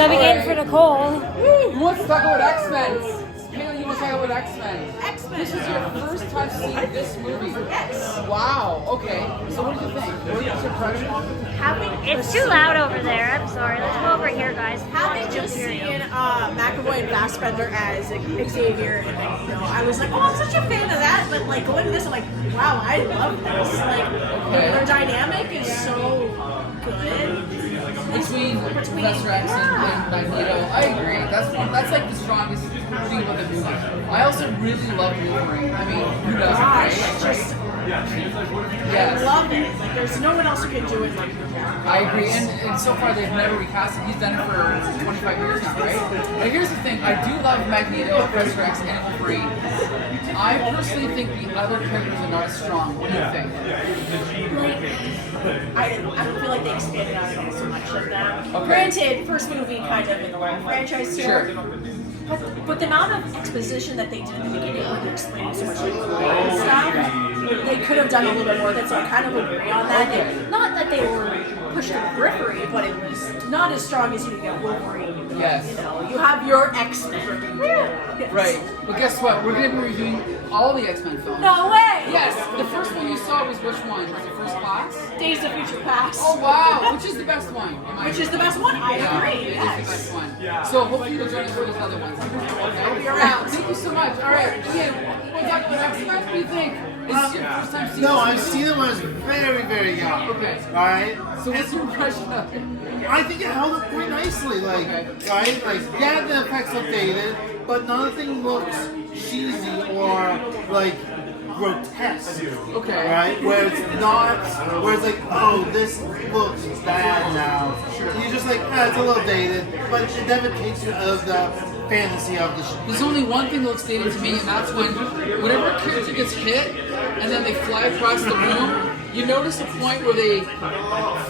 Subbing in for Nicole. Who wants to talk about X-Men? Kayla, you want to talk about X-Men? X-Men. This is your first time seeing this movie. Yes. Wow. Okay. So what do you think? What is your impression? It's too loud over there. I'm sorry. Let's go over here, guys. Having just seen McAvoy and Fassbender as Xavier and Magneto, I was like, oh, I'm such a fan of that. But like going to this, I'm like, wow, I love this. Like their dynamic is so good. Between Professor X and Magneto, I agree. That's like the strongest thing about the movie. I also really love Wolverine. I mean, who doesn't? Gosh, Right? just Yes. I love it. Like there's no one else who can do it like him. I agree, and so far they've never recast him. He's done it for 25 years now, right? But here's the thing: I do love Magneto, Professor X, and Wolverine. I personally think the other characters are not as strong. What do you think? I don't feel like they expanded on it so much like that. Okay. Granted, first movie kind of in the whole franchise too. Sure. But the amount of exposition that they did in the beginning when they're explaining so much like and stuff, they could have done a little bit more with it, so I kind of agree on that. Okay. Not that they were pushed to the periphery, but it was not as strong as you get Wolverine. Yes. You know, you have your X-Men. Yes. Right. But guess what? We're going to be reviewing all the X-Men films. No way! Yes. The first one you saw was which one? Was it First Class? Days of Future Past. Oh wow! Which is the best one? Which is the best one? I agree. It Yes. is the best one. So hopefully you'll join us for those other ones. I'll be around. Thank you so much. All right, Ian, we'll talk about X-Men. What do you think? Is this your first time seeing No, this I've movie? seen it when I was very, very young. Okay. Right? So what's your impression of it? I think it held up quite nicely. Like, right? Like, yeah, the effects look dated, but nothing looks cheesy or like grotesque. Okay. Right? Where it's like, oh, this looks bad now. You're just like, it's a little dated, but it never takes you out of the fantasy of the show. There's only one thing that looks dated to me, and that's whenever a character gets hit and then they fly across the room, you notice a point where they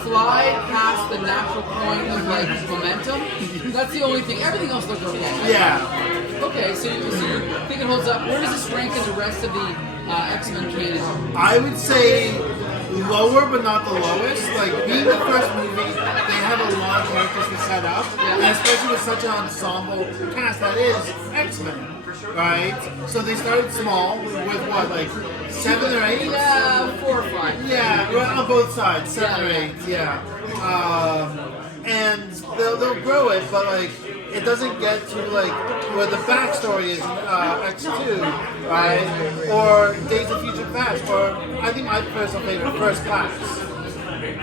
fly past the natural point of like momentum. That's the only thing. Everything else looks okay. Yeah. Okay, so you think it holds up. Where does this rank in the rest of the X-Men canon? I would say lower, but not the lowest. Like, being the first movie, they have a lot of characters to set up, and especially with such an ensemble cast that is X-Men, right? So they started small with what, like 7 or 8? Yeah, 4 or 5. Yeah, right on both sides, 7 or 8. Yeah, and they'll grow it, but like it doesn't get to like where the backstory is in X2, right? Or Days of Future Past, or I think my personal favorite, First Class.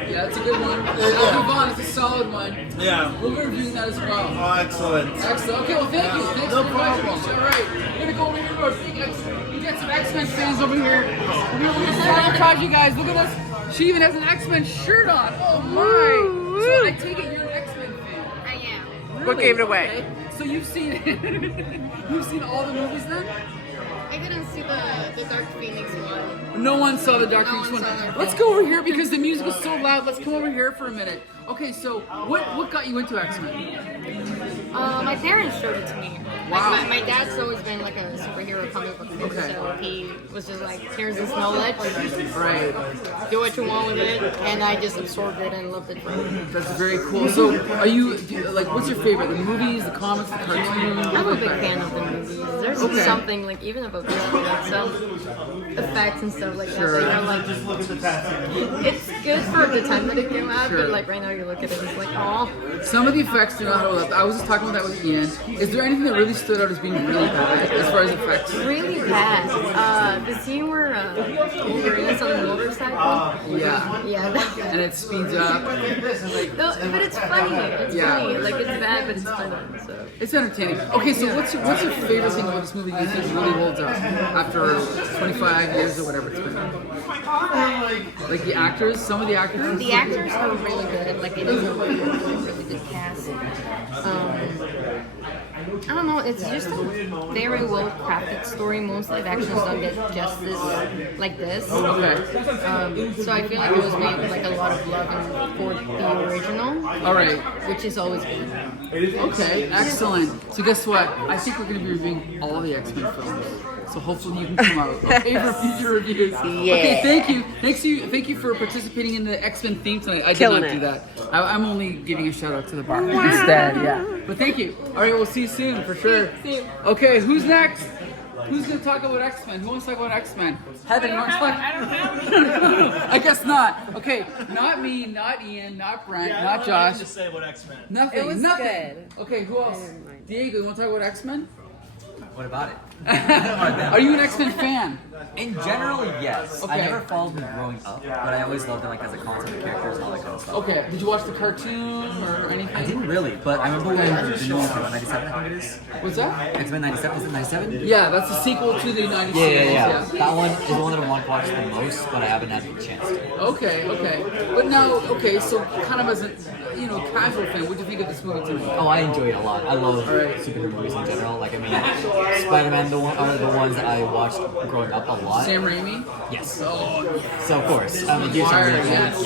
Yeah, it's a good one. I'll move on. It's a solid one. Yeah. We'll be reviewing that as well. Oh, excellent. Excellent. Okay, well, thank you. Thanks No for inviting me. problem. All right, we're gonna go over here to our big we got some X-Men fans over here. We're gonna sabotage you guys. Look at this. She even has an X-Men shirt on. Oh my! So I take it you're an X-Men fan. I am. Really? What gave it away? Okay. So you've seen you've seen all the movies then? I didn't see the Dark Phoenix one. No one saw the Dark Phoenix one one. saw the Let's go over here because the music is so loud. Let's come over here for a minute. Okay, so what got you into X-Men? My parents showed it to me. Wow. Like, my dad's always been like a superhero comic book fan, so he was just like, here's this knowledge, Right. do what you want with it, and I just absorbed it and loved it forever. That's very cool. So, like, what's your favorite? The movies, the comics, the cartoons? I'm a big fan of the movies. There's Okay. something like even about like some effects and stuff like Sure. that. Like, Just look at the tattoo. it's good for the time that it came out, Sure. but like right now you look at it, it's like, oh, Some of the effects do not hold up. I was just talking about that with Ian. Is there anything that really stood out as being really bad as far as effects? really bad. The scene where Wolverine's on the motorcycle. Yeah. Yeah, that, And it speeds up. no, but it's funny. It's Yeah. funny. Like it's bad, but it's funny. So It's entertaining. Okay, so what's your favorite thing about this movie you think really holds up after 25 years or whatever it's been? Like the actors, some of the actors? the actors are really good. Like it is a really, really good cast. I don't know. It's just a very well crafted story. Most live actions don't get justice like this. Okay. So I feel like it was made with like a lot of love and for the original, All right. which is always good. Okay, excellent. So guess what? I think we're going to be reviewing all the X-Men films. So hopefully you can come out, okay, for future reviews. Yeah. Okay, thank you for participating in the X-Men theme tonight. I Killing did not it. do that. I'm only giving a shout out to the bar instead, yeah. But thank you. All right, we'll see you soon for sure. Okay, who's next? Who's gonna talk about X-Men? Who wants to talk about X-Men? Heather, you want to talk? I guess not. Okay, not me, not Ian, not Brent, not Josh. To say about X-Men. Nothing. It was nothing. good. Okay, who else? Diego, you want to talk about X-Men? What about it? Are you an X-Men fan? In general, yes. Okay. I never followed them growing up, but I always loved them like as a concept of characters and all that kind of stuff. Okay, did you watch the cartoon or anything? I didn't really, but I remember when the new one came out, 97 I think it is. What's that? X-Men 97, is it 97? Yeah, that's the sequel to the 90s Yeah. series, That one is the one that I want to watch the most, but I haven't had the chance to. Okay. But now, okay, so kind of as a, casual fan, what do you think of this movie tonight? Oh, I enjoy it a lot. I love superhero movies in general. Like, I mean, Spider-Man are the ones that I watched growing up a lot. Sam Raimi? Yes. Oh, So of course, I'm a huge Sam Raimi fan. yes.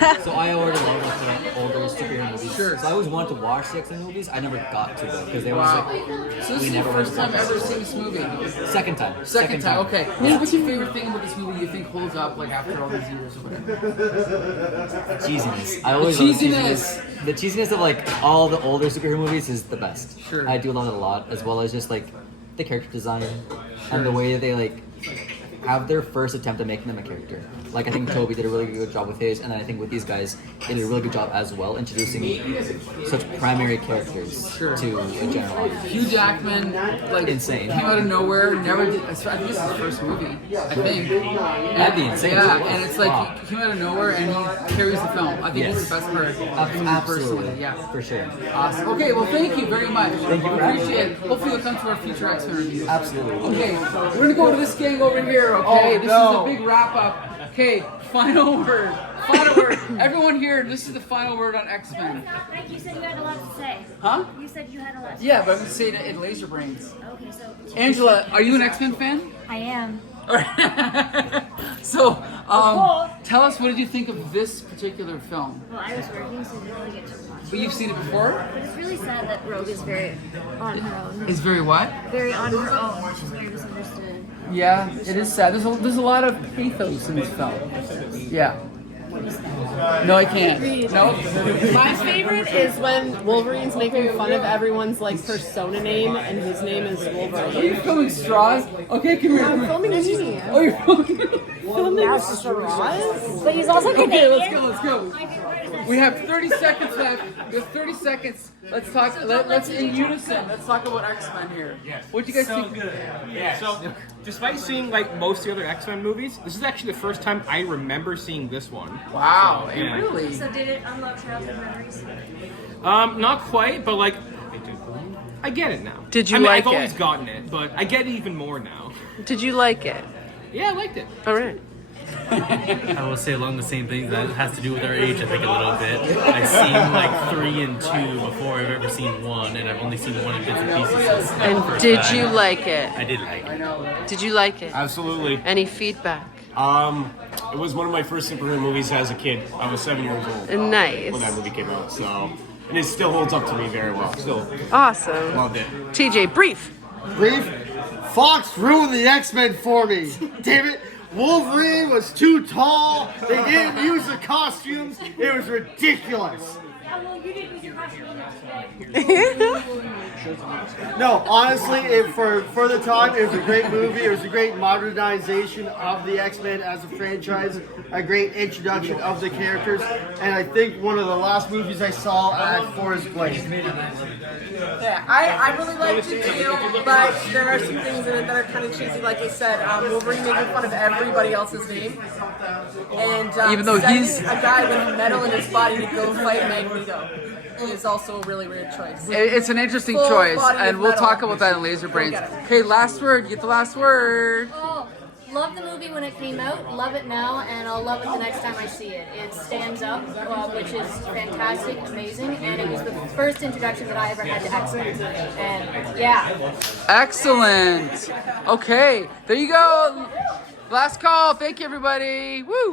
Yeah. So I already love like the older superhero movies. Sure. So I always wanted to watch the X-Men movies. I never got to them because they were Wow. like So this we is the never first went time to ever them. seen this movie? Second time. Second time, okay. Yeah. What's your favorite thing about this movie you think holds up like after all these years or whatever? Cheesiness. I always The love cheesiness. The cheesiness of like all the older superhero movies is the best. Sure. I do love it a lot, as well as just like the character design and the way they like have their first attempt at making them a character. Like I think Toby did a really good job with his, and I think with these guys they did a really good job as well, introducing such primary characters Sure. to a general audience. Hugh Jackman, like Insane. came out of nowhere, never did. I think this is his first movie. I think. That'd be insane. Yeah, and it's like Wow. he came out of nowhere and he carries the film. I think Yes. this is the best part. Absolutely. Personally, yeah. For sure. Awesome. Okay, well, thank you very much. Thank you for having Appreciate me. it. Hopefully, you'll come to our future X-Men reviews. Absolutely. Okay, we're gonna go to this gang over here. Okay, this is a big wrap up. Okay, final word. Final word. Everyone here, this is the final word on X-Men. Frank, you said you had a lot to say. Huh? You said you had a lot to Yeah, but I'm gonna say it in laser brains. Okay, so Angela, are you an X-Men fan? I am. So, tell us, what did you think of this particular film? Well, I was working, so I didn't really get to watch But it. you've seen it before? But it's really sad that Rogue is very on her own. It's very what? Very on her own. She's very misunderstood. Yeah, it is sad. There's a lot of pathos in this film. Yeah. No, I can't. No. My favorite is when Wolverine's making fun of everyone's like persona name, and his name is Are Wolverine. you filming straws? Okay, come here. I'm filming a movie. Oh, you're filming. Filming straws? But he's also Okay, Canadian. let's go. We have 30 seconds left. We have 30 seconds. Let's talk. Let's in unison. Let's talk about X-Men here. What do you guys think? Good. Yeah. So, despite seeing like most of the other X-Men movies, this is actually the first time I remember seeing this one. Wow, Yeah. really? So did it unlock childhood memories? Not quite, but like, I get it now. Did you I mean, like I've always it? gotten it, but I get it even more now. Did you like it? Yeah, I liked it. All right. I will say along the same thing that has to do with our age, I think, a little bit. I've seen like 3 and 2 before I've ever seen 1, and I've only seen 1 in bits and pieces. Since the And first did time. you like it? I did like it. Did you like it? Absolutely. Any feedback? It was one of my first superhero movies as a kid. I was 7 years old Nice. when that movie came out, so and it still holds up to me very well. Still Awesome. loved it. TJ, brief. Brief. Fox ruined the X-Men for me. Damn it. Wolverine was too tall. They didn't use the costumes. It was ridiculous. Well, you didn't use your costume today. No, honestly, for the time, it was a great movie. It was a great modernization of the X-Men as a franchise, a great introduction of the characters, and I think one of the last movies I saw at Forest Place. Yeah, I really liked it too, but there are some things in it that are kind of cheesy. Like I said, Wolverine making fun of everybody else's name, and Even though sending he's- a guy with metal in his body to go fight Magneto is also a really weird choice. It's an interesting Full choice, body of and we'll metal. talk about that in Laser Brains. get it. Okay, last word. Get the last word. Oh, love the movie when it came out, love it now, and I'll love it the next time I see it. It stands up, which is fantastic, amazing, and it was the first introduction that I ever had to X-Men. And yeah. Excellent. Okay, there you go. Last call. Thank you, everybody. Woo.